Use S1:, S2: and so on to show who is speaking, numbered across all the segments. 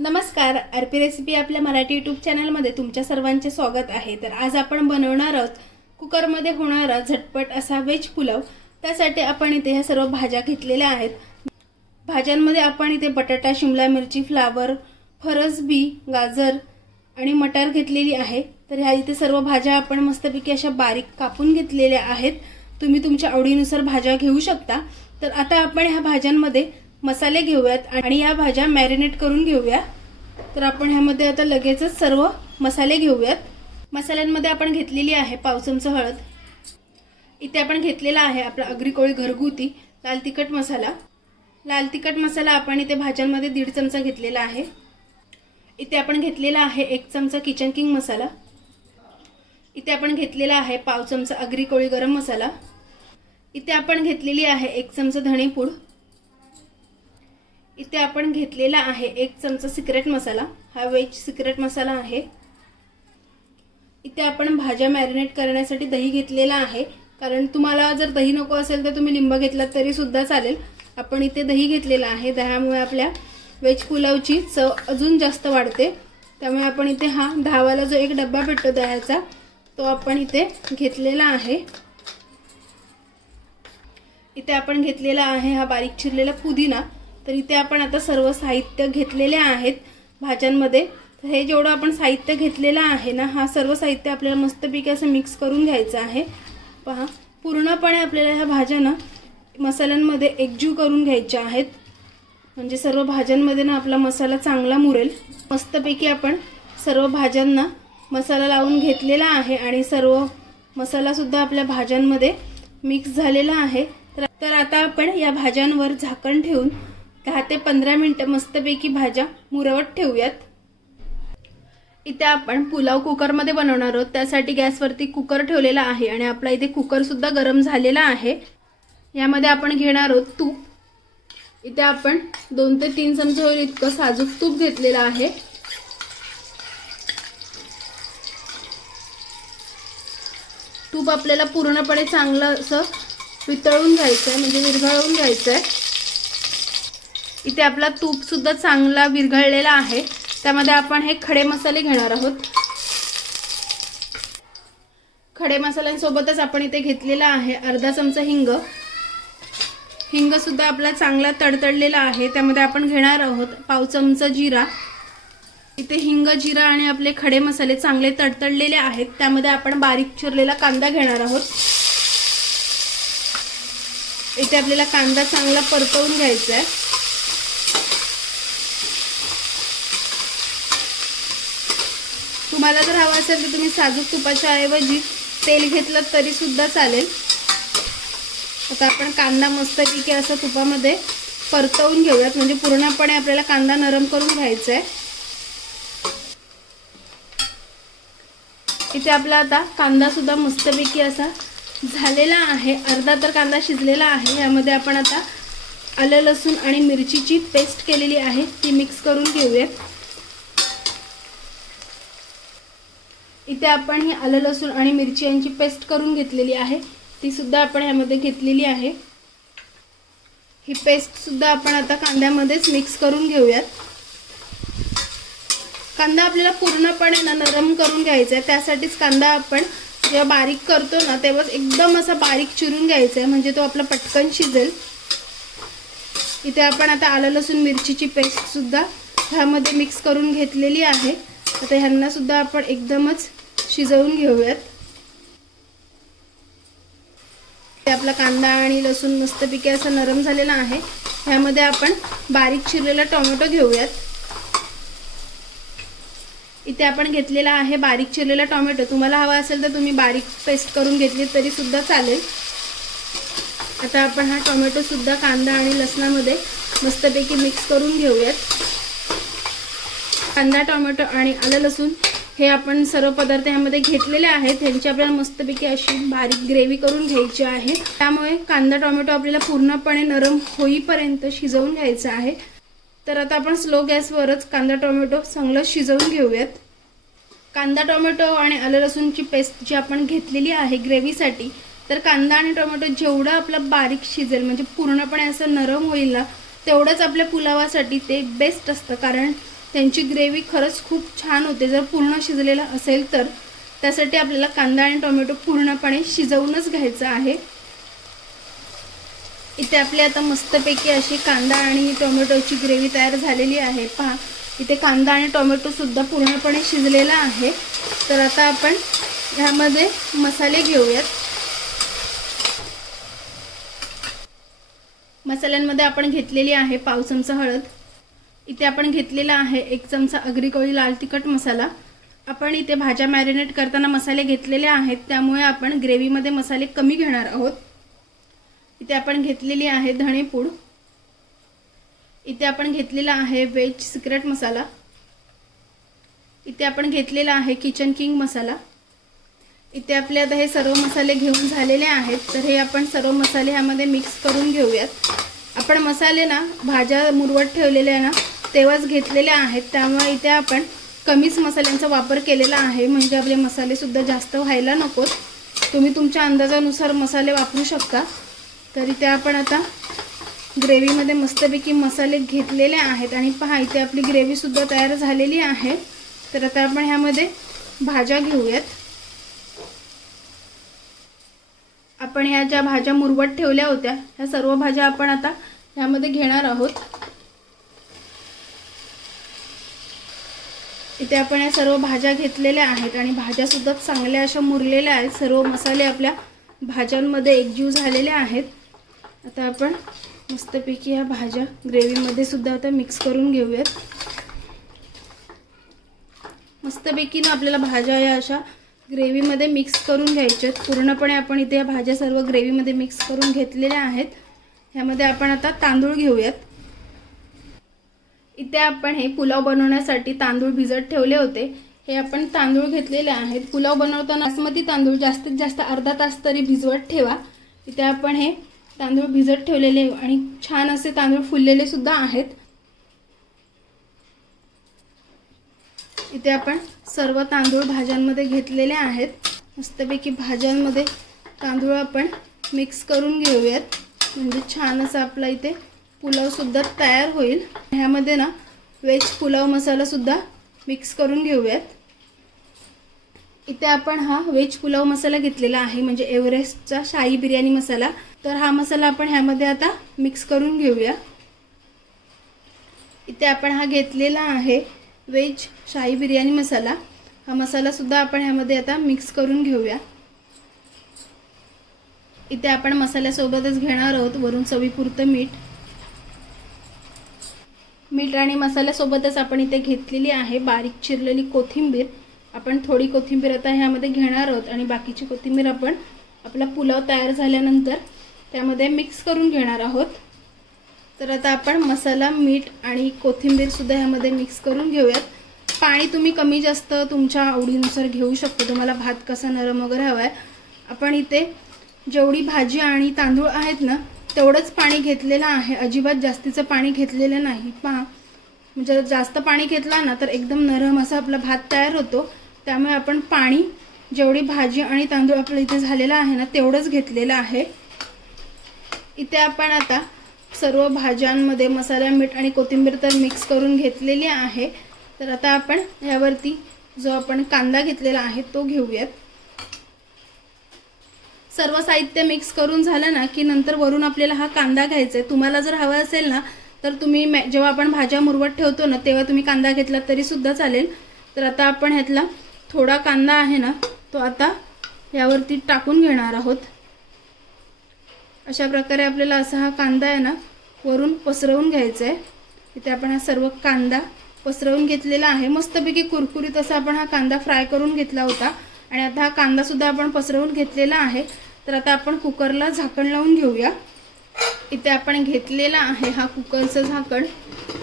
S1: नमस्कार RP recipe आपल्या Marathi YouTube चॅनलमध्ये तुमच्या सर्वांचे स्वागत आहे. तर आज आपण बनवणार आहोत कुकरमध्ये होणारा झटपट असा व्हेज पुलाव. त्यासाठी आपण इथे ह्या सर्व भाज्या घेतलेल्या आहेत. भाज्यांमध्ये आपण इथे बटाटा शिमला मिरची फ्लावर फरसबी गाजर आणि मटार घेतलेली आहे. तर ह्या इथे सर्व भाज्या आपण मस्तपैकी अशा बारीक कापून घेतलेल्या आहेत. तुम्ही तुमच्या आवडीनुसार भाज्या घेऊ शकता. तर आता आपण ह्या भाज्यांमध्ये मसाले घेऊयात आणि या भाज्या मॅरिनेट करून घेऊया. तर आपण ह्यामध्ये आता लगेचच सर्व मसाले घेऊयात. मसाल्यांमध्ये आपण घेतलेली आहे पाव चमचा हळद. इथे आपण घेतलेला आहे आपला अग्रिकोळी घरगुती लाल तिखट मसाला. लाल तिखट मसाला आपण इथे भाज्यांमध्ये दीड चमचा घेतलेला आहे. इथे आपण घेतलेला आहे एक चमचा किचन किंग मसाला. इथे आपण घेतलेला आहे पाव चमचा अग्रिकोळी गरम मसाला. इथे आपण घेतलेली आहे एक चमचा धणेपूड. इथे आपण घेतलेला आहे एक चमचा सिक्रेट मसाला. हा वेज सिक्रेट मसाला आहे. इथे आपण भाज्या मॅरिनेट करण्यासाठी दही घेतलेला आहे. कारण तुम्हाला जर दही नको असेल तर तुम्ही लिंब घेतलात तरीसुद्धा चालेल. आपण इथे दही घेतलेला आहे. दह्यामुळे आपल्या वेज पुलावची चव अजून जास्त वाढते. त्यामुळे आपण इथे हा दहावाला जो एक डब्बा भेटतो दह्याचा तो आपण इथे घेतलेला आहे. इथे आपण घेतलेला आहे हा बारीक चिरलेला पुदिना. तर इथे आपण आता सर्व साहित्य घेतलेले आहेत भाज्यांमध्ये. तर हे जेवढं आपण साहित्य घेतलेलं आहे ना हा सर्व साहित्य आपल्याला मस्तपैकी असं मिक्स करून घ्यायचं आहे. पहा पूर्णपणे आपल्याला ह्या भाज्या ना मसाल्यांमध्ये एकजीव करून घ्यायच्या आहेत. म्हणजे सर्व भाज्यांमध्ये ना आपला मसाला चांगला मुरेल. मस्तपैकी आपण सर्व भाज्यांना मसाला लावून घेतलेला आहे आणि सर्व मसालासुद्धा आपल्या भाज्यांमध्ये मिक्स झालेला आहे. तर तर आता आपण या भाज्यांवर झाकण ठेवून दहा ते पंधरा मिनटं मस्तपैकी भाज्या मुरवत ठेवूयात. इथे आपण पुलाव कुकरमध्ये बनवणार आहोत. त्यासाठी गॅसवरती कुकर ठेवलेला आहे आणि आपला इथे कुकरसुद्धा गरम झालेला आहे. यामध्ये आपण घेणार आहोत तूप. इथे आपण दोन ते तीन चमचे होईल इतकं साजूक तूप घेतलेलं आहे. तूप आपल्याला पूर्णपणे चांगलं असं वितळून घ्यायचं आहे म्हणजे विरघळवून घ्यायचं आहे इथे आपला तूपसुद्धा चांगला विरघळलेला आहे. त्यामध्ये आपण हे खडे मसाले घेणार आहोत. खडे मसाल्यांसोबतच आपण इथे घेतलेला आहे अर्धा चमचा हिंग. हिंगसुद्धा आपला चांगला तडतडलेला आहे. त्यामध्ये आपण घेणार आहोत पाव चमचा जिरा. इथे हिंग जिरा आणि आपले खडे मसाले चांगले तडतडलेले आहेत. त्यामध्ये आपण बारीक चिरलेला कांदा घेणार आहोत. इथे आपल्याला कांदा चांगला परतवून घ्यायचा आहे. तुम्हाला जर हवं असेल तर तुम्ही साजूक तुपाच्या ऐवजी तेल घेतलं तरी सुद्धा चालेल. आता आपण कांदा मस्तपैकी असं तुपामध्ये परतवून घेऊयात. म्हणजे पूर्णपणे आपल्याला कांदा नरम करून घ्यायचा आहे इथे आपला आता कांदा सुद्धा मस्तपैकी असा झालेला आहे. अर्धा तर कांदा शिजलेला आहे. यामध्ये आपण आता आलं लसूण आणि मिरचीची पेस्ट केलेली आहे. ती मिक्स करून घेऊयात. इथे आपण ही आलं लसूण आणि मिरची यांची पेस्ट करून घेतलेली आहे. ती सुद्धा आपण यामध्ये घेतलेली आहे. ही पेस्ट सुद्धा आपण आता कांद्यामध्येच मिक्स करून घेऊयात. कांदा आपल्याला पूर्णपणे ना नरम करून घ्यायचा आहे. त्यासाठीच कांदा आपण जेव्हा बारीक करतो ना तेव्हाच एकदम असा बारीक चिरून घ्यायचा आहे. म्हणजे तो आपला पटकन शिजेल. इथे आपण आता आलं लसूण मिरचीची पेस्टसुद्धा ह्यामध्ये मिक्स करून घेतलेली आहे. आता ह्यांनासुद्धा आपण एकदमच शिजवून घेऊयात. ते आपला कांदा आणि लसूण मस्तपैकी असा नरम झालेला आहे. ह्यामध्ये आपण बारीक चिरलेला टोमॅटो घेऊयात. इथे आपण घेतलेला आहे बारीक चिरलेला टोमॅटो. तुम्हाला हवा असेल तर तुम्ही बारीक पेस्ट करून घेतली तरी सुद्धा चालेल. आता आपण हा टोमॅटो सुद्धा कांदा आणि लसणामध्ये मस्तपैकी मिक्स करून घेऊयात. कांदा टोमॅटो आणि आलं लसूण हे आपण सर्व पदार्थ यामध्ये घेतलेले आहेत. ह्यांची आपल्याला मस्तपैकी अशी बारीक ग्रेव्ही करून घ्यायची आहे. त्यामुळे कांदा टोमॅटो आपल्याला पूर्णपणे नरम होईपर्यंत शिजवून घ्यायचं आहे. तर आता आपण स्लो गॅसवरच कांदा टोमॅटो चांगलं शिजवून घेऊयात. कांदा टोमॅटो आणि आलं लसूणची पेस्ट जी आपण घेतलेली आहे ग्रेव्हीसाठी तर कांदा आणि टोमॅटो जेवढं आपलं बारीक शिजेल म्हणजे पूर्णपणे असं नरम होईल ना तेवढंच आपल्या पुलावासाठी ते बेस्ट असतं. कारण त्यांची ग्रेव्ही खरंच खूप छान होते. जर पूर्ण शिजलेलं असेल तर त्यासाठी आपल्याला कांदा आणि टोमॅटो पूर्णपणे शिजवूनच घ्यायचं आहे. इथे आपली आता मस्तपैकी अशी कांदा आणि टोमॅटोची ग्रेव्ही तयार झालेली आहे. पहा इथे कांदा आणि टोमॅटोसुद्धा पूर्णपणे शिजलेला आहे. तर आता आपण ह्यामध्ये मसाले घेऊयात. मसाल्यांमध्ये आपण घेतलेली आहे पाव चमचा हळद. इथे आपण घेतलेला आहे एक चमचा अग्रिकोळी लाल तिखट मसाला. आपण इथे भाज्या मॅरिनेट करताना मसाले घेतलेले आहेत त्यामुळे आपण ग्रेव्हीमध्ये मसाले कमी घेणार आहोत. इथे आपण घेतलेली आहे धणेपूड इथे आपण घेतलेला आहे वेज सिक्रेट मसाला. इथे आपण घेतलेला आहे किचन किंग मसाला. इथे आपले आता हे सर्व मसाले घेऊन झालेले आहेत तर हे आपण सर्व मसाले ह्यामध्ये मिक्स करून घेऊयात. आपण मसाले ना भाज्या मुरवत ठेवलेल्या ना तेव्हाच घेतलेले आहेत. त्यामुळे इथे आपण कमीच मसाल्यांचा वापर केलेला आहे. म्हणजे आपले मसालेसुद्धा जास्त व्हायला नकोत. तुम्ही तुमच्या अंदाजानुसार मसाले वापरू शकता. तर इथे आपण आता ग्रेव्हीमध्ये मस्तपैकी मसाले घेतलेले आहेत. आणि पहा इथे आपली ग्रेव्हीसुद्धा तयार झालेली आहे. तर आता आपण ह्यामध्ये भाज्या घेऊयात. आपण ह्या ज्या भाज्या मुरवट ठेवल्या होत्या ह्या सर्व भाज्या आपण आता ह्यामध्ये घेणार आहोत. इथे आपण या सर्व भाज्या घेतलेल्या आहेत आणि भाज्यासुद्धा चांगल्या अशा मुरलेल्या आहेत. सर्व मसाले आपल्या भाज्यांमध्ये एकजीव झालेले आहेत. आता आपण मस्तपैकी ह्या भाज्या ग्रेव्हीमध्ये सुद्धा आता मिक्स करून घेऊयात. मस्तपैकी ना आपल्याला भाज्या या अशा ग्रेव्हीमध्ये मिक्स करून घ्यायच्यात. पूर्णपणे आपण इथे या भाज्या सर्व ग्रेव्हीमध्ये मिक्स करून घेतलेल्या आहेत. ह्यामध्ये आपण आता तांदूळ घेऊयात. इथे आपण हे पुलाव बनवण्यासाठी तांदूळ भिजत ठेवले होते. हे आपण तांदूळ घेतलेले आहेत. पुलाव बनवताना बासमती तांदूळ जास्तीत जास्त अर्धा तास तरी भिजवत ठेवा. इथे आपण हे तांदूळ भिजत ठेवलेले आणि छान असे तांदूळ फुललेले सुद्धा आहेत. इथे आपण सर्व तांदूळ भाज्यांमध्ये घेतलेले आहेत. मस्तपैकी भाज्यांमध्ये तांदूळ आपण मिक्स करून घेऊयात. म्हणजे छान असं आपला इथे पुलावसुद्धा तयार होईल. ह्यामध्ये ना व्हेज पुलाव मसालासुद्धा मिक्स करून घेऊयात. इथे आपण हा व्हेज पुलाव मसाला घेतलेला आहे म्हणजे एव्हरेस्टचा शाही बिर्याणी मसाला. तर हा मसाला आपण ह्यामध्ये आता मिक्स करून घेऊया. इथे आपण हा घेतलेला आहे व्हेज शाही बिर्याणी मसाला. हा मसालासुद्धा आपण ह्यामध्ये आता मिक्स करून घेऊया. इथे आपण मसाल्यासोबतच घेणार आहोत वरून चवीपुरतं मीठ. मीठ आणि मसाल्यासोबतच आपण इथे घेतलेली आहे बारीक चिरलेली कोथिंबीर. आपण थोडी कोथिंबीर आता ह्यामध्ये घेणार आहोत आणि बाकीची कोथिंबीर आपण आपला पुलाव तयार झाल्यानंतर त्यामध्ये मिक्स करून घेणार आहोत. तर आता आपण मसाला मीठ आणि कोथिंबीरसुद्धा ह्यामध्ये मिक्स करून घेऊयात. पाणी तुम्ही कमी जास्त तुमच्या आवडीनुसार घेऊ शकतो. तुम्हाला भात कसा नरम वगैरे हवा आहे आपण इथे जेवढी भाजी आणि तांदूळ आहेत ना तेवढंच पाणी घेतलेलं आहे. अजिबात जास्तीचं पाणी घेतलेलं नाही. पहा म्हणजे जास्त पाणी घेतला ना तर एकदम नरम असा आपला भात तयार होतो. त्यामुळे आपण पाणी जेवढी भाजी आणि तांदूळ आपलं इथे झालेलं आहे ना तेवढंच घेतलेलं आहे. इथे आपण आता सर्व भाज्यांमध्ये मसाला मीठ आणि कोथिंबीर तर मिक्स करून घेतलेली आहे. तर आता आपण यावरती जो आपण कांदा घेतलेला आहे तो घेऊयात. सर्व साहित्य मिक्स करून झालं ना की नंतर वरून आपल्याला हा कांदा घ्यायचा आहे तुम्हाला जर हवा असेल ना तर तुम्ही मॅ जेव्हा आपण भाज्या मुरवत ठेवतो ना तेव्हा तुम्ही कांदा घेतला तरी सुद्धा चालेल. तर आता आपण ह्यातला थोडा कांदा आहे ना तो आता यावरती टाकून घेणार आहोत. अशा प्रकारे आपल्याला असा हा कांदा आहे ना वरून पसरवून घ्यायचा आहे इथे आपण हा सर्व कांदा पसरवून घेतलेला आहे. मस्तपैकी कुरकुरीत असा आपण हा कांदा फ्राय करून घेतला होता. आणि आता हा कांदासुद्धा आपण पसरवून घेतलेला आहे. तर आता आपण कुकरला झाकण लावून घेऊया. इथे आपण घेतलेला आहे हा कुकरचं झाकण.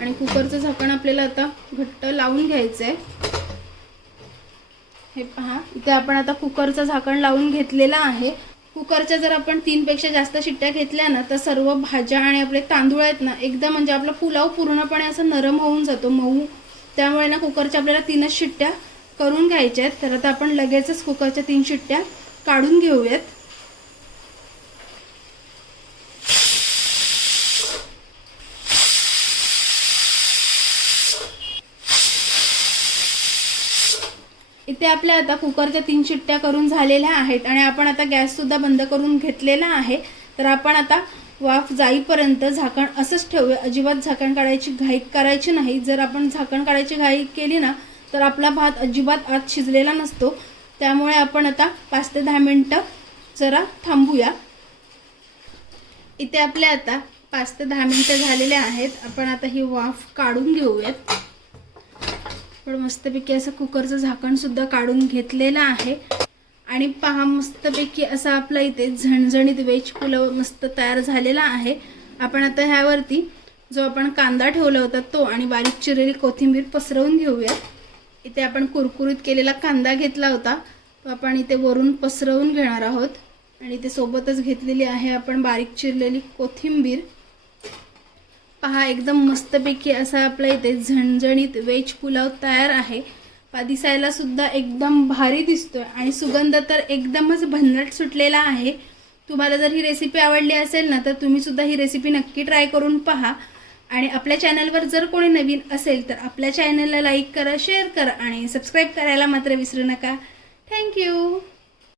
S1: आणि कुकरचं झाकण आपल्याला आता घट्ट लावून घ्यायचं आहे हे पहा इथे आपण आता कुकरचं झाकण लावून घेतलेलं आहे. कुकरच्या जर आपण तीनपेक्षा जास्त शिट्ट्या घेतल्या ना तर सर्व भाज्या आणि आपले तांदूळ आहेत ना एकदम म्हणजे आपला पुलाव पूर्णपणे असं नरम होऊन जातो मऊ. त्यामुळे ना कुकरच्या आपल्याला तीनच शिट्ट्या करून घ्यायच्या आहेत तर आता आपण लगेचच कुकरच्या तीन शिट्ट्या काढून घेऊयात. इथे आपल्या आता कुकरच्या तीन शिट्ट्या करून झालेल्या आहेत आणि आपण आता गॅससुद्धा बंद करून घेतलेला आहे. तर आपण आता वाफ जाईपर्यंत झाकण असंच ठेवूया. अजिबात झाकण काढायची घाई करायची नाही. जर आपण झाकण काढायची घाई केली ना तर आपला भात अजिबात आत शिजलेला नसतो. त्यामुळे आपण आता पाच ते दहा मिनटं जरा थांबूया. इथे आपले आता पाच ते दहा मिनटं झालेले आहेत. आपण आता ही वाफ काढून घेऊयात. पण मस्तपैकी असं कुकरचं झाकण सुद्धा काढून घेतलेलं आहे. आणि पहा मस्तपैकी असा आपला इथे झणझणीत वेज पुलाव मस्त तयार झालेला आहे. आपण आता ह्यावरती जो आपण कांदा ठेवला होता तो आणि बारीक चिरलेली कोथिंबीर पसरवून घेऊया इथे आपण कुरकुरीत केलेला कांदा घेतला होता. तो आपण इथे वरून पसरवून घेणार आहोत. आणि इथे सोबतच घेतलेली आहे आपण बारीक चिरलेली कोथिंबीर. पहा एकदम मस्तपैकी असा आपला इथे झणझणीत वेज पुलाव तयार आहे. पा दिसायला सुद्धा एकदम भारी दिसतोय. आणि सुगंध तर एकदमच भन्नाट सुटलेला आहे. तुम्हाला जर ही रेसिपी आवडली असेल ना तर तुम्ही सुद्धा ही रेसिपी नक्की ट्राय करून पहा. आणि आपल्या चॅनलवर जर कोणी नवीन असेल तर आपल्या चॅनलला लाईक करा शेअर करा आणि सबस्क्राईब करायला मात्र विसरू नका. थँक्यू